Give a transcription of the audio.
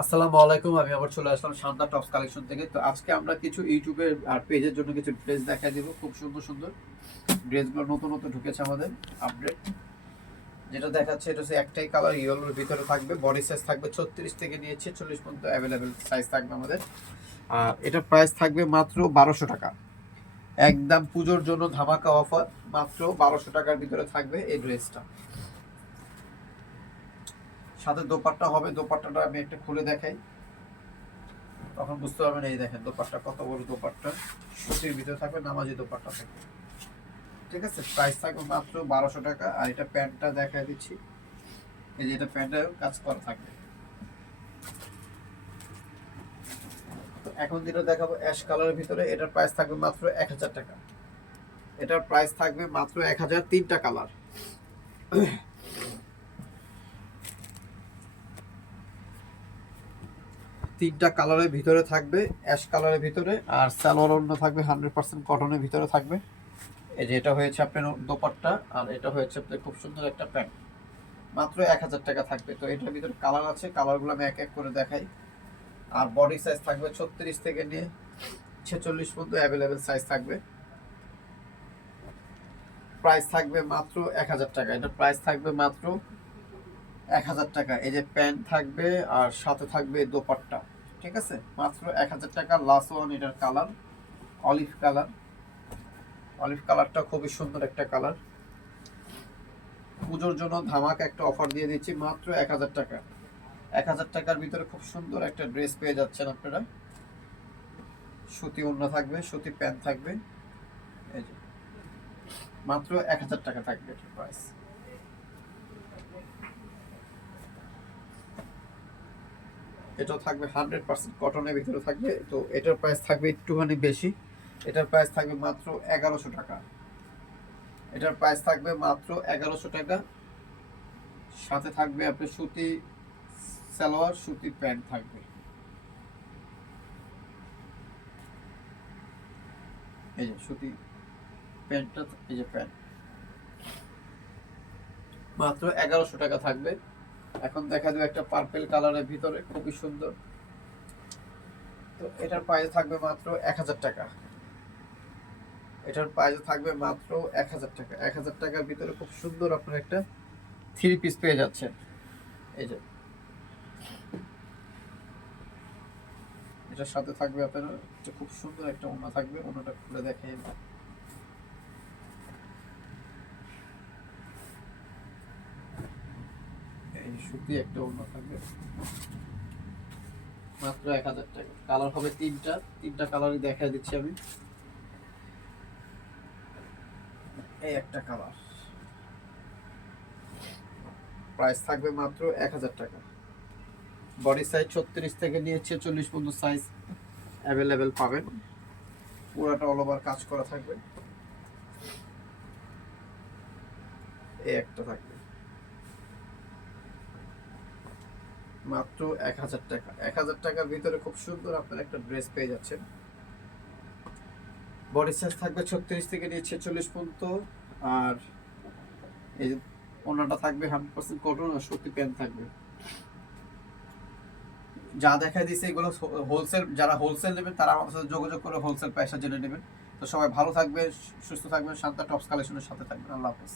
আসসালামু আলাইকুম। আমি আবার চলে আসলাম শান্তা টপস কালেকশন থেকে। তো আজকে আমরা কিছু ইউটিউবের আর পেজের জন্য কিছু ড্রেস দেখা দিব। খুব সুন্দর সুন্দর ড্রেসগুলো নতুন নতুন ঢুকেছে আমাদের আপডেট। যেটা দেখাচ্ছে এটা হচ্ছে একটাই কালার ইয়েলোর ভিতরে থাকবে। বডি সাইজ থাকবে 36 থেকে নিয়ে 46 পর্যন্ত অ্যাভেলেবেল সাইজ থাকবে আমাদের। আর এটার প্রাইস থাকবে মাত্র 1200 টাকা। একদম পুজোর জন্য ধামাকা অফার। মাত্র 1200 টাকার ভিতরে থাকবে এই ড্রেসটা। সাথে দোপাট্টা হবে। দোপাট্টাটা আমি একটা খুলে দেখাই, তখন বুঝতে পারবেন। এই দেখেন দোপাট্টা কত বড় দোপাট্টা, সুতির ভিতরে থাকবে, নামাজি দোপাট্টা থাকবে। ঠিক আছে, প্রাইস থাকবে মাত্র 1200 টাকা। আর এটা প্যান্টটা দেখাই দিচ্ছি। এই যে এটা প্যান্টেও কাজ করা থাকবে। তো এখন যেটা দেখাবো অ্যাশ কালারের ভিতরে, এটার প্রাইস থাকবে মাত্র 1000 টাকা। এটার প্রাইস থাকবে মাত্র 1000। তিনটা কালার, তিনটা কালারের ভিতরে থাকবে, অ্যাশ কালারের ভিতরে। আর সালোয়ার ওড়না থাকবে 100% কটনের ভিতরে থাকবে। এই যে এটা হয়েছে আপনার দোপাট্টা, আর এটা হয়েছে আপনার খুব সুন্দর একটা প্যান্ট। মাত্র 1000 টাকা থাকবে। তো এটার ভিতরে কালার আছে, কালারগুলো আমি এক এক করে দেখাই। আর বডি সাইজ থাকবে 36 থেকে নিয়ে 46 পর্যন্ত অ্যাভেলেবেল সাইজ থাকবে। প্রাইস থাকবে মাত্র 1000 টাকা। এটা প্রাইস থাকবে মাত্র 1000 টাকা। এই যে প্যান্ট থাকবে আর সাথে থাকবে দোপাট্টা। ঠিক আছে, মাত্র 1000 টাকা। লাস্ট ওয়ান, এটার কালার অলিভ কালার। অলিভ কালারটা খুবই সুন্দর একটা কালার। পুজোর জন্য ধামাকা একটা অফার দিয়ে দিচ্ছি মাত্র 1000 টাকা। 1000 টাকার ভিতরে খুব সুন্দর একটা ড্রেস পেয়ে যাচ্ছেন আপনারা। সুতি ওড়না থাকবে, সুতি প্যান্ট থাকবে। এই যে মাত্র 1000 টাকা থাকবে এটার প্রাইস। এটাও থাকবে 100% কটনের ভিতরে থাকবে। তো এটার প্রাইস থাকবে একটুখানি বেশি। এটার প্রাইস থাকবে মাত্র 1100 টাকা। এটার প্রাইস থাকবে মাত্র 1100 টাকা। সাথে থাকবে আপনার সুতি সালোয়ার, সুতি প্যান্ট থাকবে। এই যে সুতি প্যান্টটা, এই যে প্যান্ট মাত্র 1100 টাকা থাকবে। এখন দেখা যাবে একটা পার্পল কালারের ভিতরে, খুবই সুন্দর। তো এটার প্রাইস থাকবে মাত্র 1000 টাকা। এটার প্রাইস থাকবে মাত্র 1000 টাকা। 1000 টাকার ভিতরে খুব সুন্দর আপনার একটা থ্রি পিস পেয়ে যাচ্ছেন। এই যে এটার সাথে থাকবে আপনার খুব সুন্দর একটা ওড়না থাকবে। ওড়নাটা খুলে দেখেন, এই সুতি একটা ওড়না থাকবে। মাত্র 1000 টাকা। কালার হবে তিনটা, তিনটা কালারই দেখা দিচ্ছি আমি। এই একটা কালার, প্রাইস থাকবে মাত্র 1000 টাকা। বডি সাইজ 36 থেকে নিয়ে 46 পর্যন্ত সাইজ অ্যাভেলেবেল পাবেন। পুরাটা অল ওভার কাজ করা থাকবে। এই একটা থাকবে মাত্র 1000 টাকা। 1000 টাকার ভিতরে খুব সুন্দর আপনার একটা ড্রেস পেয়ে যাচ্ছেন। বডি সাইজ থাকবে 36 থেকে নিয়ে 46 পর্যন্ত। আর এই যে ওড়নাটা থাকবে 100% কটন, আর সুতি প্যান্ট থাকবে। যা দেখা দিচ্ছে এগুলো হোলসেল, যারা হোলসেল নেবেন তারা আমাদের সাথে যোগাযোগ করে হোলসেল প্রাইসটা জেনে নেবেন। তো সবাই ভালো থাকবে, সুস্থ থাকবেন, শান্তা টপস কালেকশনের সাথে থাকবেন। আল্লাহ হাফেজ।